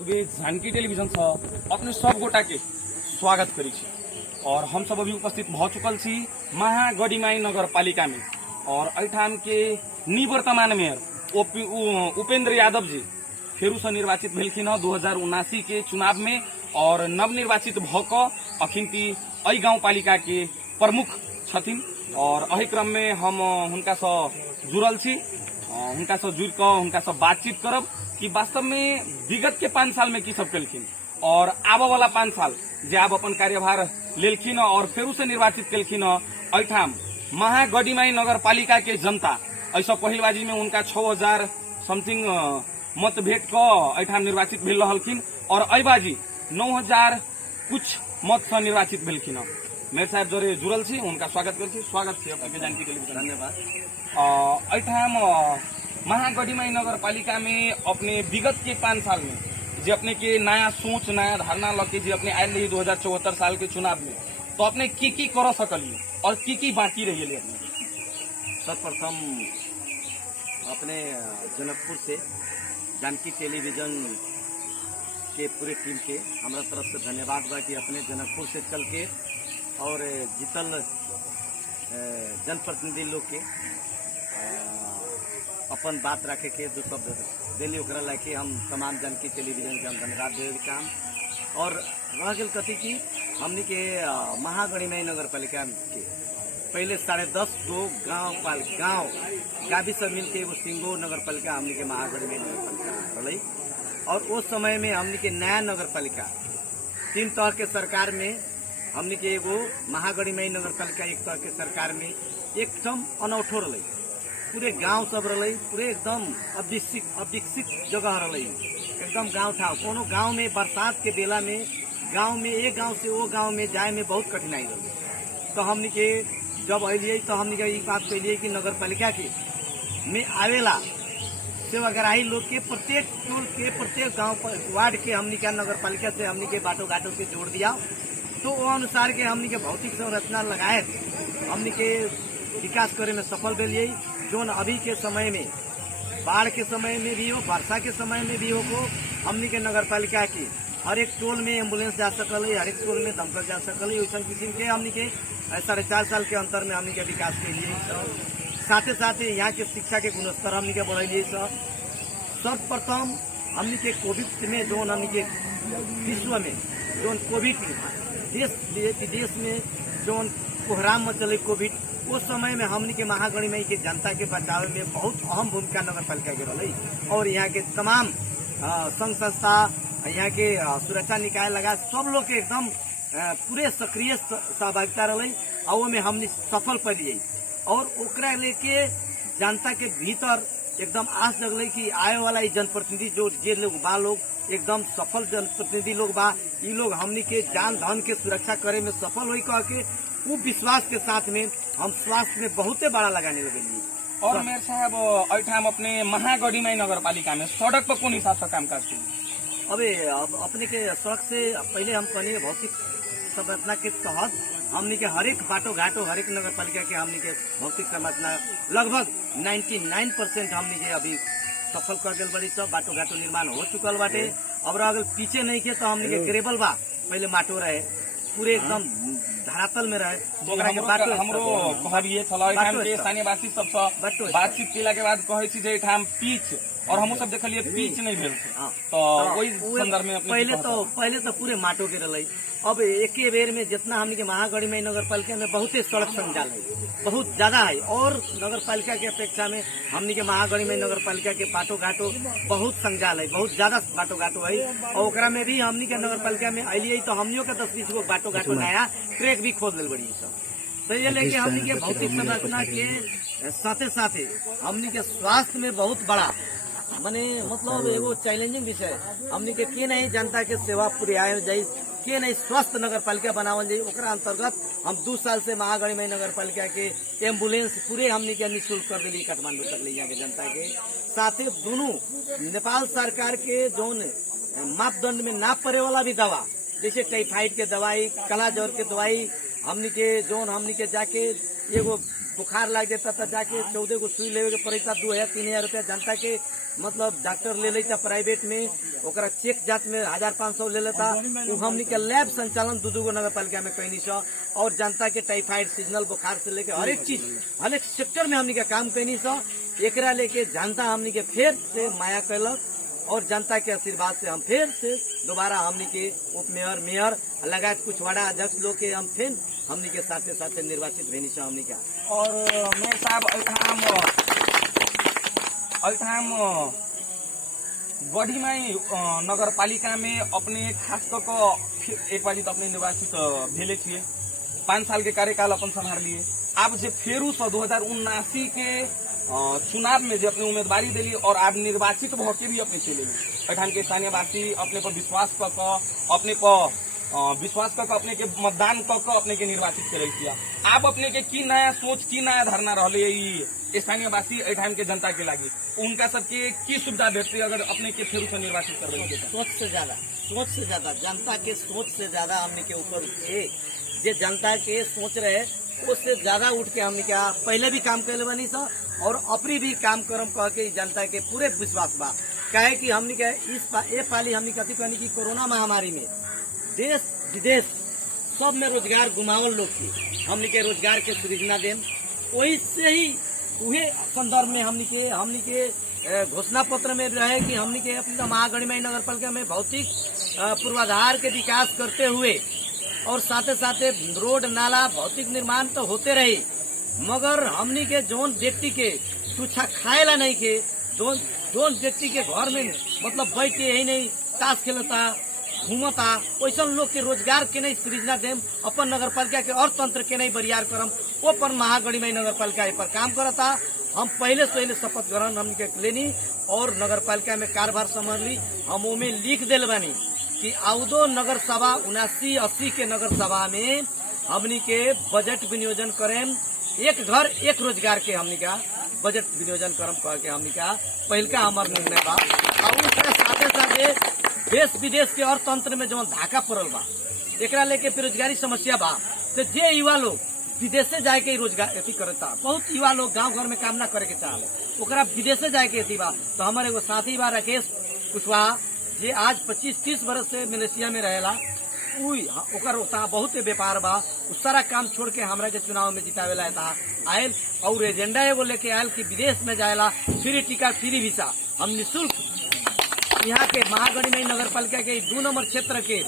वे Janaki television से अपने सब गोटा के स्वागत करी छी। और हम सब अभी उपस्थित भ चुकल छी महागढ़ीमाई नगर पालिका में। और अठाम के निवर्तमान मेयर उपेंद्र यादव जी फेरू से निर्वाचित भेलखिन 2079 के चुनाव में और नवनिर्वाचित भक अखिनती अई गांव पालिका के प्रमुख छथिन। और अही क्रम में हम हुनका से जुड़ल छी, हुनका से जुड़ कर हुनका से बातचीत करब कि वास्तव में विगत के 5 साल में की सब केलखिन और आब वाला 5 साल जे आब अपन कार्यभार लेलखिन और फेरू से निर्वाचित केलखिन अठाम महागढ़ीमाई नगर पालिका के जनता ऐसा पहिलबाजी में उनका 6000 समथिंग मत भेट क अठाम निर्वाचित भेल रहलखिन और अबाजी 9000 कुछ मत से निर्वाचित भेलखिन। मेयर साहब जोरे जुड़ल छी, उनका स्वागत कर छी। स्वागत छी आपके जानकी टेलीविजन। धन्यवाद। अठाम महागढ़ीमाई नगर पालिका में अपने विगत के 5 साल में जो अपने के नया सोच नया धारणा लगे जो अपने आयल रही 2074 साल के चुनाव में, तो अपने की कर सकलिए और की बाकी रही है अपने? सर्वप्रथम अपने जनकपुर से जानकी टेलीविजन के पूरे टीम के हमारा तरफ से धन्यवाद बा कि अपने जनकपुर से चल के और जीतल जनप्रतिनिधि लोग के अपन बात रखे के जो सब दिल्ली ओकरा लाके हम तमाम जानकी टेलीविजन के हम धन्यवाद देवे काम। और रह गल कथी की हमनी के महागढ़ीमाई नगर पालिका के पहले 10.5 गो गाँव गावी सब मिल के एगो सिंगो नगर पालिका हमनी के महागढ़ीमाई नगर पालिका रही। और उस समय में हमनी के नया नगर पालिका 3 तरह के सरकार में हमनी के एगो महागढ़ीमाई नगर पालिका एक तरह के सरकार में एकदम अनौठो रही। पूरे गांव सब रही, पूरे एकदम अविकसित जगह रही, एकदम गांव था। कोनो गांव में बरसात के बेला में गांव में एक गांव से वो गांव में जाए में बहुत कठिनाई रही। तो हमनी के जब अलिए तो हमनी के ये बात कहलिए कि नगर पालिका के में आवेला सेवाग्राही लोग के प्रत्येक टोल के प्रत्येक गांव वार्ड के हमनी के नगर पालिका से हमनी के बाटो घाटों के जोड़ दिया। तो वो अनुसार के हमनी के भौतिक संरचना लगाए हमनी के विकास करे में सफल भेलिए। जो अभी के समय में बाढ़ के समय में भी हो, वर्षा के समय में भी हो को हमनी के नगर पालिका की हर एक टोल में एम्बुलेंस जा सकल है, हर एक टोल में दमकल जा सकल है। वैसा किस्म के हमनी के 4.5 साल के अंतर में हमनी के विकास के लिए साथे साथे यहाँ के शिक्षा के गुणस्तर हमनी के बढ़ाइलिए। सर्वप्रथम हमनी के कोविड में जो हमनी के विश्व में जो कोविड देश में जो कोहराम में चले कोविड, उस समय में हमनी के महागढ़ीमाई के जनता के बचाव में बहुत अहम भूमिका नगर पालिका के रही। और यहाँ के तमाम संघ संस्था यहाँ के सुरक्षा निकाय लगा सब लोग के एकदम पूरे सक्रिय सहभागिता रही और में हमने सफल पाइलिए। और ओकरा लेके जनता के भीतर एकदम आस जगल कि आए वाला जनप्रतिनिधि जो जे लोग बा लोग एकदम सफल जनप्रतिनिधि लोग बा, ये लोग हमनी के जान धन के सुरक्षा करे में सफल हुई कह के वो विश्वास के साथ में हम स्वास्थ्य में बहुते बड़ा लगाने लगे। और मेयर साहब अठाम अपने महागढ़ीमाई नगर पालिका में सड़क पर कौन हिसाब से काम करते हैं? अब अपने के सड़क से पहले हम कहनी भौतिक संरचना के तहत हमनी के हरेक बाटो घाटो हरेक नगर पालिका के हमनी के भौतिक संरचना लगभग 99% हमनी के अभी सफल कर दिल बड़ी। सब बाटो घाटो निर्माण हो चुकल बाटे। अब अगर पीछे नहीं के तो हमनी के ग्रेवल बा, पहले माटो रहे पूरे एकदम धरातल में रहे। तो हमरो कहलिए के स्थानीय वासी सब बातचीत केला के बाद कहे छी जे ठाम पीच और हम सब देखलिए पीच नहीं भेल तो वही संदर्भ में पहले तो पूरे माटो के रही। अब एक बेर में जितना हमनी के महागढ़ीमाई नगर पालिका में बहुते सड़क संजाल है, बहुत ज्यादा है। और नगर पालिका के अपेक्षा में हमनी के महागढ़ीमाई नगर पालिका के बाटो घाटो बहुत संजाल है, बहुत ज्यादा बाटो घाटो है। और ओकरा में भी हमनी के नगर पालिका में अलिए तो हमनियों के 10-20 गो बाटो घाटो नया ट्रैक भी खोद दिल बड़ी सब। तो ये लेके हमनी के भौतिक संरचना के साथे साथे हमनी के स्वास्थ्य में बहुत बड़ा माने मतलब एगो चैलेंजिंग विषय हमनी के नहीं जनता के सेवा पुरियाल जाये के नहीं स्वस्थ नगर पालिका बनावल जाये। ओकरा अंतर्गत हम 2 साल से महागढ़ीमाई नगर पालिका के एम्बुलेंस पूरे हमनी के निःशुल्क कर दिली काठमांडू तक ले जाके जनता के। साथ ही दोनों नेपाल सरकार के जो मापदंड में ना पड़े वाला भी दवा जैसे टाइफाइड के दवाई, काला ज्वर के दवाई हमनी के जाके एगो बुखार लग जाता था जाके 14 गो सुई लेवे के पड़ता 2000-3000 रुपया जनता के मतलब डॉक्टर ले लेता प्राइवेट में, ओकरा चेक जांच में 1500 ले लेता। वो हमनी के लैब संचालन दू गो नगर पालिका में कैनी सा, और जनता के टाइफाइड सीजनल बुखार से लेके हर एक चीज हर एक सेक्टर में हमनी के काम कैनी सा। एकरा लेके जनता हमनी के फिर से माया कैलक, और जनता के आशीर्वाद से हम फिर से दोबारा हमनी के उप मेयर मेयर लगायत कुछ वार्ड अध्यक्ष लोग के हम फिर हमनी के साथे साथे निर्वाचित भेनी से हमनी के। और मेयर साहब अल्ठाम गढ़ीमाई नगर पालिका में अपने खास कर एक बार तो अपने निर्वाचित भेले छे, 5 साल के कार्यकाल अपन संभाल लिए। आप जे फेरू 2079 के चुनाव में जो अपनी उम्मीदवारी दिली और आप निर्वाचित होके भी अपने चले अठान के स्थानीय वासी अपने पर विश्वास कर अपने के मतदान कर अपने के निर्वाचित करे किया। आप अपने के की नया सोच की नया धारणा रहे स्थानीय वासी अठान के जनता के लागी उनका सबके की सुविधा देते अगर अपने के फेरू से निर्वाचित कर रहे? सोच से ज्यादा जनता के सोच से ज्यादा हमने के ऊपर उठे, जे जनता के सोच रहे उससे ज्यादा उठ के हमने क्या पहले भी काम कैले बनी सा, और अपनी भी काम करम कह के जनता के पूरे विश्वास बा। कहे कि हमने क्या ये पाली हमने कथी कहनी कि कोरोना महामारी में देश विदेश सब में रोजगार गुमावल लोग की हमने के रोजगार के सृजना देम, वही से ही उहे संदर्भ में हमने के घोषणा पत्र में रहे कि हमने के अपनी महागणिमाई नगर पालिका में भौतिक पूर्वाधार के विकास करते हुए और साथे साथे रोड नाला भौतिक निर्माण तो होते रही, मगर हमनी के जोन व्यक्ति के तुच्छा खाएला नहीं के जोन व्यक्ति के घर में मतलब बैठ के यही नहीं ताश खेलता घूमता वैसा लोग के रोजगार के नहीं सृजना देम, अपन नगर पालिका के अर्थतंत्र के नहीं बरियार करम, वो पर महागणिमाई नगर पालिका पर काम करता। हम पहले से पहले शपथ ग्रहण हमनी के लेनी और नगर पालिका में कार्यभार संभाल ली। हम वो में लिख दिल बानी कि आउदो नगर सभा 79-80 के नगर सभा में हमनी के बजट विनियोजन करें, एक घर एक रोजगार के हमनी का बजट विनियोजन करम कह के हमनी का पहल का हमार निर्णय बा। और उसके साथे साथे देश विदेश के अर्थतंत्र में जो धाका पड़ल बा एकरा लेके बेरोजगारी समस्या बा, तो जे युवा लोग विदेशे जाए के रोजगार अथी करता, बहुत युवा लोग गांव घर में काम ना करे के चाहे ओकरा विदेशे जाए के अथी बा। तो हमारे एगो साथी बा राकेश कुशवाहा जे आज 25-30 बरस से मलेशिया में रहेला, ओकर बहुत व्यापार बा, उस सारा काम छोड़ के हमरा के चुनाव में जितावेला आयल और एजेंडा एगो लेके आयल कि विदेश में जाएला फ्री टिकट फ्री वीसा। हम निःशुल्क यहाँ के महागणिमाई नगर पालिका के 2 नंबर क्षेत्र के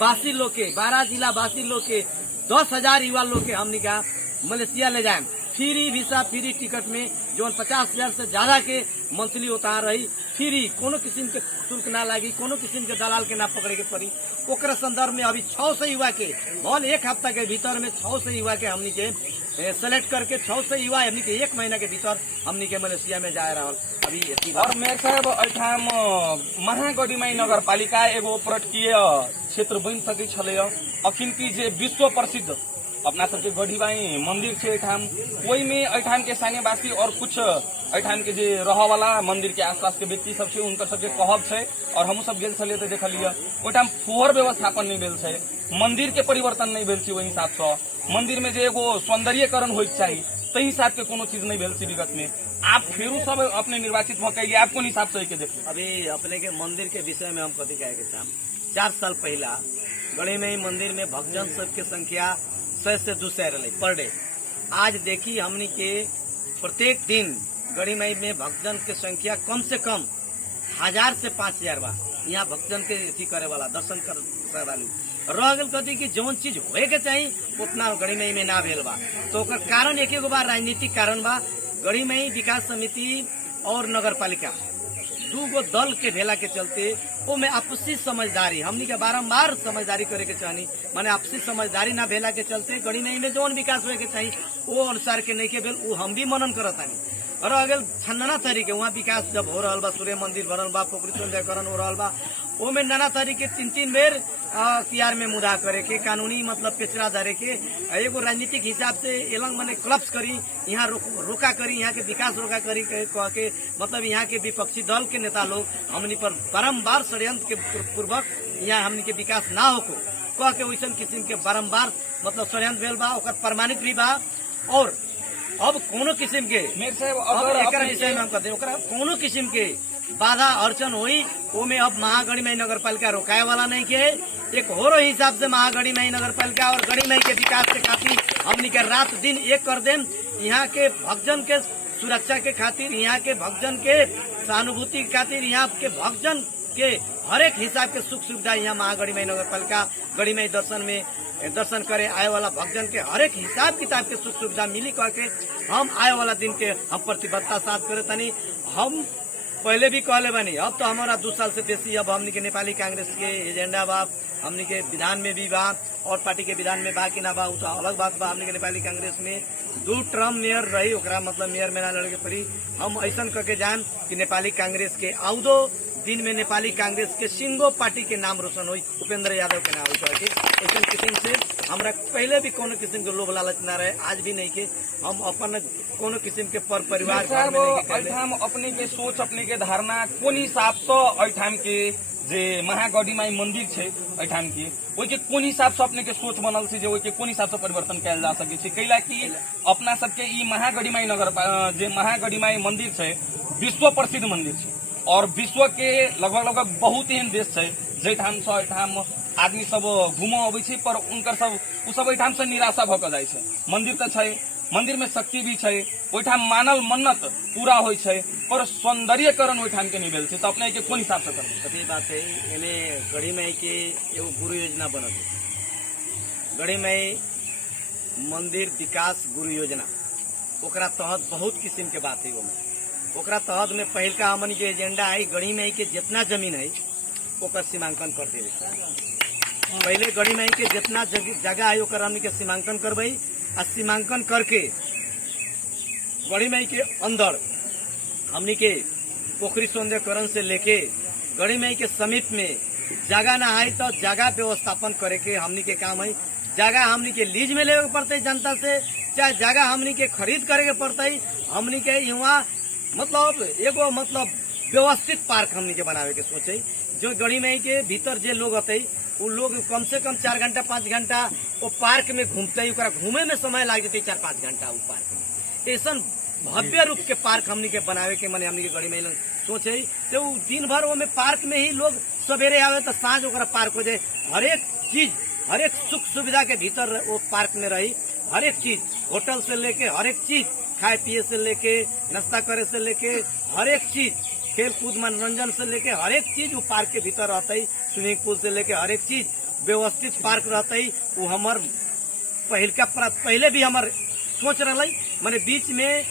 वासी लोग के 12 जिला वासी लोग के 10,000 युवा लोग के हमनी का मलेशिया ले जाए फ्री वीसा फ्री टिकट में, जो 50,000 से ज्यादा के मंथली होता रही फ्री, कोनो किस्म के शुल्क ना लगी, कोनो किस्म के दलाल के ना पकड़े के पड़ी। ओकरा संदर्भ में अभी 600 युवा के और 1 हफ्ता के भीतर में 600 युवा के हमनी के सेलेक्ट करके 600 युवा हमनी के 1 महीना के भीतर हमनी के मलेशिया में जा रहा अभी। और मेयर साहब अठाम महागणिमाई नगर पालिका एगो पर्यटकीय क्षेत्र बन सके छले, अखिन की जे विश्व प्रसिद्ध अपना सबके गढ़ीमाई मंदिर छे एठाम, वही में एठाम के स्थानीय वासी और कुछ एठाम के जे रह वाला मंदिर के आसपास के व्यक्ति सब छे उनकर सबके कहब छे और हमहू सब गेल छलिए तो देखलिए ओठाम फुहर व्यवस्थापन नहीं भेल छे, मंदिर के परिवर्तन नहीं भेल छे, वही हिसाब से मंदिर में जे एगो सौंदर्यकरण होइक चाहिए तही हिसाब के कोनो चीज नहीं भेल छे विगत में। आप फेरू सब अपने निर्वाचित भकैली, आप कौन हिसाब से देख अभी अपने के मंदिर के विषय में हम कथी कहे के चाहम। 4 साल पहला गढ़ीमाई मंदिर में भक्तजन सब के संख्या 100 से 200 रहे पर डे। आज देखी हमनी के प्रत्येक दिन गढ़ीमाई में भक्तजन के संख्या कम से कम 1000 से 5000 बा। यहाँ भक्तजन के अथी करे वाला दर्शन करे वाली रह गल कथी कि जौन चीज होए के चाहिए उतना गढ़ीमाई में ना भेल बा। तो ओकर कारण एक बार राजनीतिक कारण बा। गढ़ीमाई विकास समिति और नगर पालिका 2 गो दल के भेला के चलते वो में आपसी समझदारी हमनी के बारम्बार समझदारी करे के चाहनी, माने आपसी समझदारी ना भेला के चलते गढ़ीमाई में जौन विकास होए के चाहिए वो अनुसार के नहीं के भेल, वो हम भी मनन करतानी। और अगर नाना तरीके वहाँ विकास जब हो रहा बा, सूर्य मंदिर बनल बा, पोखरी सौंदर्यकरण हो रहा बा, वो में नाना तरीके 3-3 बेर तिहार में मुदा करे के कानूनी मतलब पेचरा धरे के एगो राजनीतिक हिसाब से एलंग मने क्लब्स करी, यहाँ रोका करी, यहाँ के विकास रोका करी कह के मतलब यहाँ के विपक्षी दल के नेता लोग हमनी पर बारम्बार षड्यंत्र के पूर्वक यहाँ हमनी के विकास ना होको कह के वैसन किस्म के बारम्बार मतलब षड्यंत्र भेल बा, ओकर प्रमाणित भी बा। और अब कोनो किस्म के मेयर साहब अगर एकर विषय में हम कहते ओकरा कोनो किस्म के बाधा अड़चन हुई ओमे अब महागढ़ीमाई नगर पालिका रोकाए वाला नहीं के एक होरो हिसाब से महागढ़ीमाई नगर पालिका और गढ़ीमाई के विकास के खातिर हमनी के रात दिन एक कर देम। यहाँ के भक्तजन के सुरक्षा के खातिर, यहाँ के भक्तजन के सहानुभूति के खातिर, यहाँ के भक्तजन के हर एक हिसाब के सुख सुविधा यहाँ महागढ़ीमाई नगर पालिका गढ़ीमाई दर्शन करे आए वाला भक्तजन के हर एक हिसाब किताब के सुख सुविधा मिली करके हम आए वाला दिन के हम प्रतिबद्धता साथ करे तनी। हम पहले भी कहले बानी, अब तो हमारा 2 साल से बेसी अब हमनी के नेपाली कांग्रेस के एजेंडा बा, हमनी के विधान में भी बा और पार्टी के विधान में बा कि ना बा उ अलग बात बा। हमनी के नेपाली कांग्रेस में 2 टर्म मेयर रही, ओकरा मतलब मेयर में ना लड़े के पड़ी। हम ऐसा करके जान कि नेपाली कांग्रेस के आउदो दिन में नेपाली कांग्रेस के सिंगो पार्टी के नाम रोशन हुई, उपेंद्र यादव के नाम हुई। ऐसा किस्म से हमरा पहले भी कोनो किस्म के लोभ लालच ना रहे, आज भी नहीं के हम अपन कोनो किस्म के पर परिवार घर में नहीं के हम अपने के सोच अपने के धारणा कोन हिसाब से अठाम के जे महागढ़ीमाई मंदिर छे अठाम के ओइ के कोन हिसाब से अपने के सोच बनल छे जे ओइ के कोन हिसाब से परिवर्तन कैल जा सके छे। कैला कि अपना सबके ई महागढ़ीमाई नगर जे महागढ़ीमाई मंदिर छे विश्व प्रसिद्ध मंदिर छे और विश्व के लगभग बहुत एहन देश छे जैठाम से एठाम आदमी सब घूमो अबै छे पर उनकर सब उ सब एठाम से निराशा भ क जाय छे। मंदिर त छे, मंदिर में शक्ति भी छे, ओठाम मानल मन्नत पूरा होय छे पर सौंदर्यकरण ओठाम के नहीं भेल छे। तो अपने के कोन हिसाब से करबे? सही बात है। एने गढ़ीमाई के एगो गुरु योजना बनल है, गढ़ीमाई मंदिर विकास गुरु योजना, ओकरा तहत बहुत किस्म के बात है। ओकरा तहत में पहिलका हमन के एजेंडा है गढ़ीमाई के जितना जमीन है ओकर सीमांकन कर देवे। पहले गढ़ीमाई के जितना जगह है ओकर हमन के सीमांकन करबई आ सीमांकन करके गढ़ीमाई के अंदर हमनी के पोखरी सौंदर्यकरण से लेके गढ़ीमाई के समीप में जगह ना है तो जगह व्यवस्थापन करे के हमनी के काम है। जगह हमनी के लीज में लेवे पड़ते जनता से, चाहे जगह हमनी के खरीद करे के पड़ते। हमनी के यहाँ मतलब एगो मतलब व्यवस्थित पार्क हमनी के बनावे के सोचे, जो गढ़ीमाई के भीतर जे लोग अतई उ लोग कम से कम 4 घंटा 5 घंटा वो पार्क में घूमते, घूमे में समय लग जाते 4-5 घंटा वो पार्क में। ऐसा भव्य रूप के पार्क हमनी के बनावे के मने हमनी के गढ़ीमाई सोचे तो दिन भर वो में पार्क में ही लोग सवेरे आवे तो सांझ ओकरा पार्क हो जाए। हर एक चीज, हर एक सुख सुविधा के भीतर वो पार्क में रही। हर एक चीज, होटल से लेके हर एक चीज, खाए पिए से लेके नाश्ता करे से लेके हर एक चीज, खेल कूद मनोरंजन से लेके हर एक चीज वो पार्क के भीतर रहता है। स्विमिंग पूल से लेके हर एक चीज व्यवस्थित पार्क रहता है। वो हमार पहले भी हमार सोच रहा मैंने बीच में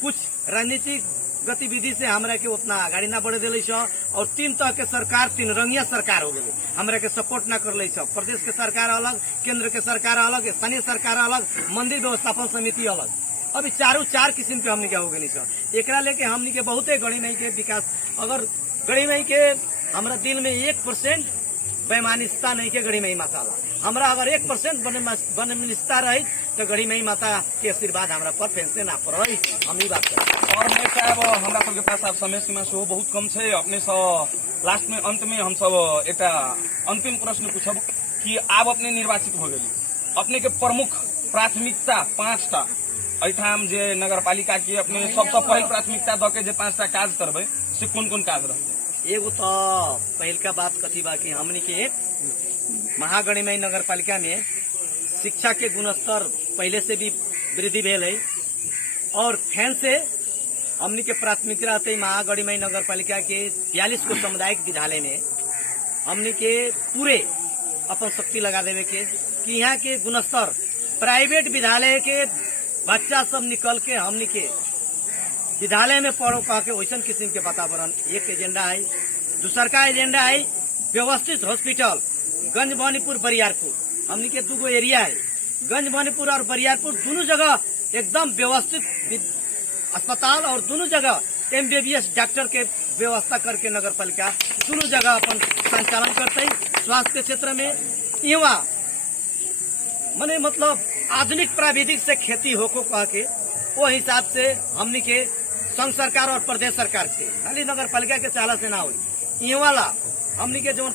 कुछ राजनीतिक गतिविधि से हमरा के उतना आगाड़ी ना बढ़े दिले और 3 तरह के सरकार, 3 रंगिया सरकार हो गए, हमरा के सपोर्ट ना कर प्रदेश के सरकार अलग, केंद्र के सरकार अलग, स्थानीय सरकार अलग, मंदिर व्यवस्थापन समिति अलग। अभी 4 किस्म के हमनी के हो गई सर। एकरा लेके हमनी के बहुते गढ़ीमाई के विकास, अगर गढ़ीमाई के हमरा दिल में 1% बेईमानिस्ता नहीं के गढ़ीमाई माता ला, हमरा अगर 1% बेईमानिस्ता रही तो गढ़ीमाई माता के आशीर्वाद हमरा पर फेंसे ना पड़ी। हम ही बात करें और मैं साहब हमरा सबके पास अब समय सीमा से बहुत कम है। अपने सब लास्ट में अंत में हम सब एक अंतिम प्रश्न पूछब कि आप अपने निर्वाचित हो गए, अपने के प्रमुख प्राथमिकता 5टा एठाम जे नगर पालिका की अपने सबसे पहल प्राथमिकता द के जे 5टा काज करबे से कौन काज रहते? एगो तो पहल का बात कथी बा कि हमनी के महागढ़ीमाई नगर पालिका में शिक्षा के गुणस्तर पहले से भी वृद्धि भेल है और फैन से हमनी के प्राथमिकता रहते महागढ़ीमाई नगर पालिका के 42 को सामुदायिक विद्यालय में हमनी के पूरे अपन शक्ति लगा देवे के कि यहाँ के गुणस्तर प्राइवेट विद्यालय के बच्चा सब निकल के हमनी के विद्यालय में पढ़ो कह के वैसन किस्म के वातावरण एक एजेंडा है। दूसर का एजेंडा है व्यवस्थित हॉस्पिटल गंज भवानीपुर बरियारपुर, हमनी के 2 एरिया है, गंज भवानीपुर और बरियारपुर दोनों जगह एकदम व्यवस्थित अस्पताल और दोनों जगह MBBS डॉक्टर के व्यवस्था करके नगर पालिका दोनों जगह अपन संचालन करते है। स्वास्थ्य के क्षेत्र में यहाँ मने मतलब आधुनिक प्राविधिक से खेती होको कह के वो हिसाब से हमनी के संघ सरकार और प्रदेश सरकार से खाली नगर पालिका के चाला से ना हो ये वाला हमनी के जो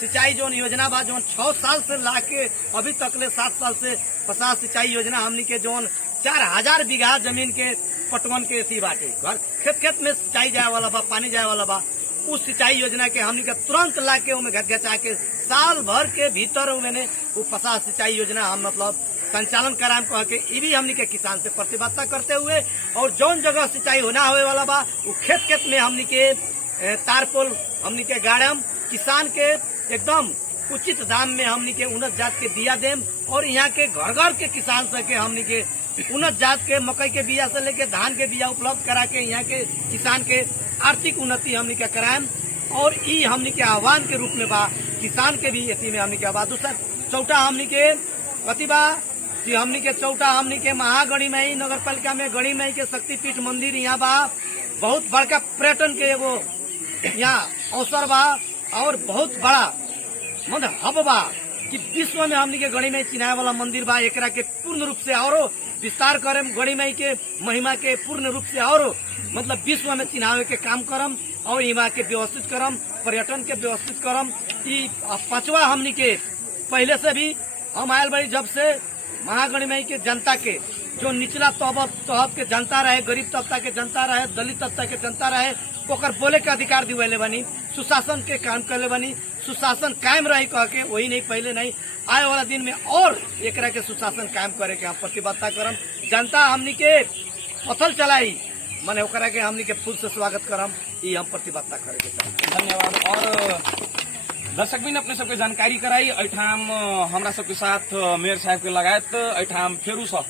सिंचाई जो योजना बा जो 6 साल से लाके अभी तक ले 7 साल से 50 सिंचाई योजना हमनी के जो 4000 बीघा जमीन के पटवन के थी बाटे। घर खेत खेत में सिंचाई जाए वाला बा, पानी जाए वाला बा। उस सिंचाई योजना के हमनी के तुरंत ला के उमें घचा के साल भर के भीतर मैंने वो 50 सिंचाई योजना हम मतलब संचालन कराम कह के ये भी हमनी के किसान से प्रतिबद्धता करते हुए, और जौन जगह सिंचाई होना होवे वाला बा वो खेत खेत में हमनी के तारपोल हमनी के गाड़म, किसान के एकदम उचित दाम में हमनी के उन्नत जात के बिया देम, और यहाँ के घर घर के किसान से के हमनी के उन्नत जात के मकई के बिया से लेके धान के बिया उपलब्ध करा के यहाँ के किसान के आर्थिक उन्नति हमनी के कराएम। और ई हमनी के आह्वान के रूप में बा किसान के भी इसी में हमनी के आवाज। दूसरा चौथा हमनी के कथी बा कि हमनी के चौथा हमनी के महागणिमई नगर पालिका में गणिमई के शक्तिपीठ मंदिर यहाँ बा। बहुत बड़का पर्यटन के एगो यहाँ अवसर बा और बहुत बड़ा मतलब हब बा कि विश्व में हमनी के गणिमई चिन्हाए वाला मंदिर बा। एकरा के पूर्ण रूप से और विस्तार करम, गणिमई के महिमा के पूर्ण रूप से और मतलब विश्व में चिन्हावे के काम करम और यहाँ के व्यवस्थित करम, पर्यटन के व्यवस्थित करम। ई पांचवा हमनी के पहले से भी हम आयल बड़ी जब से महागणिमई के जनता के जो निचला तहब के जनता रहे, गरीब तबका के जनता रहे, दलित तबका के जनता रहे, ओकर बोले के अधिकार दिवले बनी, सुशासन के काम करले बनी, सुशासन कायम रही कह के वही नहीं पहले नहीं आए वाला दिन में और एकरा के सुशासन कायम करे के हम प्रतिबद्धता करम। जनता हमनी के पथल चलाई माने ओकरा के हमनी के फूल से स्वागत करम, ये हम प्रतिबद्धता करे के चाहते। धन्यवाद। और दर्शक भी ने अपने सबके जानकारी कराई। अठाम हमरा सबके साथ मेयर साहब के लगायत अठाम फेरू सब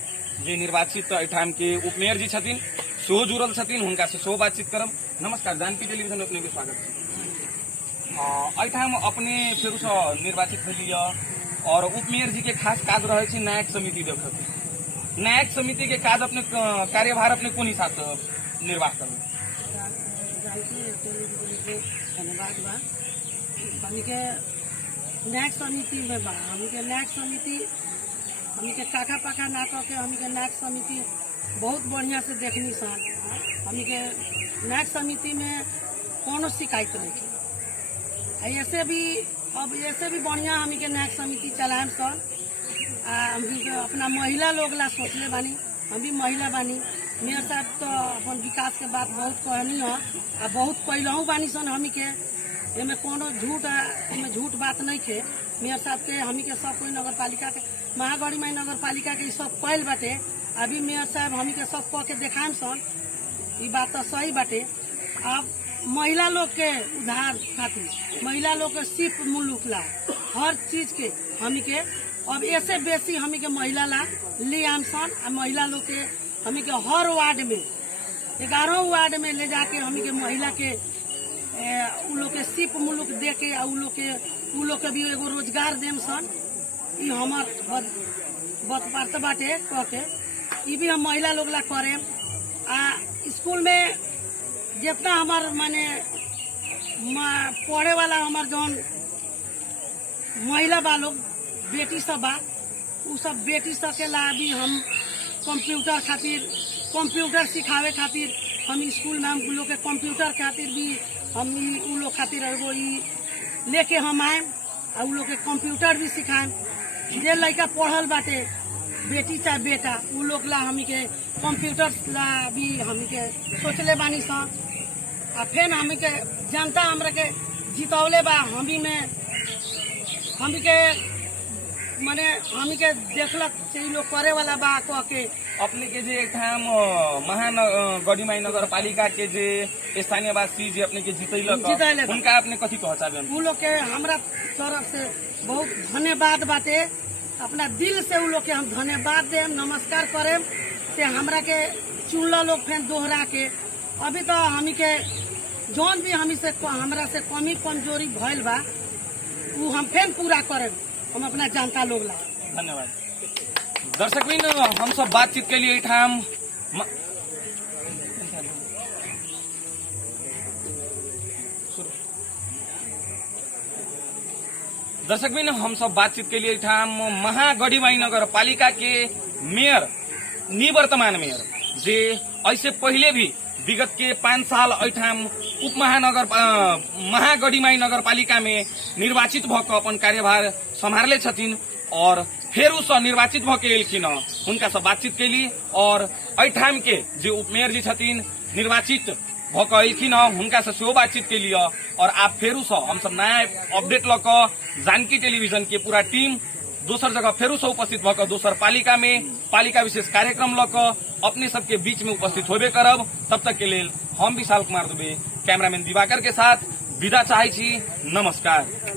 जे निर्वाचित अठाम के उपमेयर जी छथिन सेहो जुड़ल छथिन, हुनका से सेहो बातचीत करम। नमस्कार, जानकी टेलीविजन में अपने के स्वागत है। अठाम अपने फेरू से निर्वाचित भेलिय और उपमेयर जी के खास काज रहे छै न्यायिक समिति देखत। न्यायिक समिति के काज अपने कार्यभार अपने कोन हिसाब से निर्वाह करबे? धन्यवाद बा। हमनी के न्यायिक समिति में बा, हमनी के न्यायिक समिति हमनी के काका पाका ना कह के हमनी के न्यायिक समिति बहुत बढ़िया से देखनी सन। हमनी के न्यायिक समिति में कोनो शिकायत नहीं थी। ऐसे भी बढ़िया हमनी के न्यायिक समिति चलाएम सन। हमनी के अपना महिला लोग ला सोचले बानी, हम भी महिला बानी। मेयर साहब तो अपन विकास के बात बहुत कहनी है आ बहुत पहलू बानी सन। हमी के एमे कोनो झूठ बात नहीं थे। मेयर साहब के हमी के सब कोई नगर पालिका के महागणिमई नगर पालिका के सब पहल बाटे। अभी मेयर साहब हमी के सब कह के देखाएम सन, ये बात तो सही बाटे। अब महिला लोग के उधार खातिर, महिला लोग के सिर्फ मुल्क ला हर चीज के हमी के अब ऐसे बेसी हमी के महिला ला ले आम सन। महिला लोग के हमी के हर वार्ड में 11 वार्ड में ले जाके हमी के महिला के उ लोग के सिर्फ मुल्क दे के उ लोग के भी एगो रोजगार देम सन। ये हमार बात बाटे कह के ये भी हम महिला लोग ला करें। स्कूल में जितना हमार माने पढ़े वाला हमार जौन महिला बा लोग बेटी सब बा, उ सब बेटी सब के ला भी हम कंप्यूटर सिखावे खातिर हम स्कूल में हम लोग के कंप्यूटर खातिर भी हम उ लोग खातिर एगो लेके हम आए और उ लोग के कंप्यूटर भी सिखाएं। जे लड़का पढ़ल बाटे बेटी चाहे बेटा उ लोग ला हमी के कंप्यूटर ला भी हमी के सोचले बानी सन। आ फिर हमी के जनता हमरा के जितौले बा। हमी के माने हमी के देखलक से लोग करे वाला बा कह के अपने के जे ठाम गणिमई नगर पालिका के जे स्थानीयवासी जे अपने के जितैलक उनका अपने कथी कहचाबे? उ लोग के हमरा तरफ से बहुत धन्यवाद बाटे। अपना दिल से उ लोग के हम धन्यवाद देम, नमस्कार करेम से हमरा के चुनला लोग फिर दोहरा के। अभी तो हमी के जौन भी हमरा से कमी कमजोरी भइल बा उ हम फिर पूरा करेम हम अपना जनता लोग ला। धन्यवाद। दर्शक बिन हम सब बातचीत के लिए ठाम दर्शक बिन हम सब बातचीत के लिए ठाम महागणिमई नगर पालिका के मेयर निवर्तमान मेयर जे ऐसे पहले भी विगत के 5 साल ऐठाम उप महागणिमई नगर पालिका में निर्वाचित भक अपन कार्यभार संभाले छथिन और फेरू से निर्वाचित भके एलखिन हुनका से बातचीत कैली और एठाम के जे उपमेयर जी छथिन निर्वाचित भके एलखिन हुनका से सेहो बातचीत कैली और आप फेरू से हम सब नया अपडेट लक जानकी टेलीविजन के पूरा टीम दोसर जगह फेरू से उपस्थित भकर दोसर पालिका में पालिका विशेष कार्यक्रम लक अपने सबके बीच में उपस्थित होबे करब। तब तक के लेल हम विशाल कुमार दुबे कैमरामैन दिवाकर के साथ विदा चाहै छी। नमस्कार।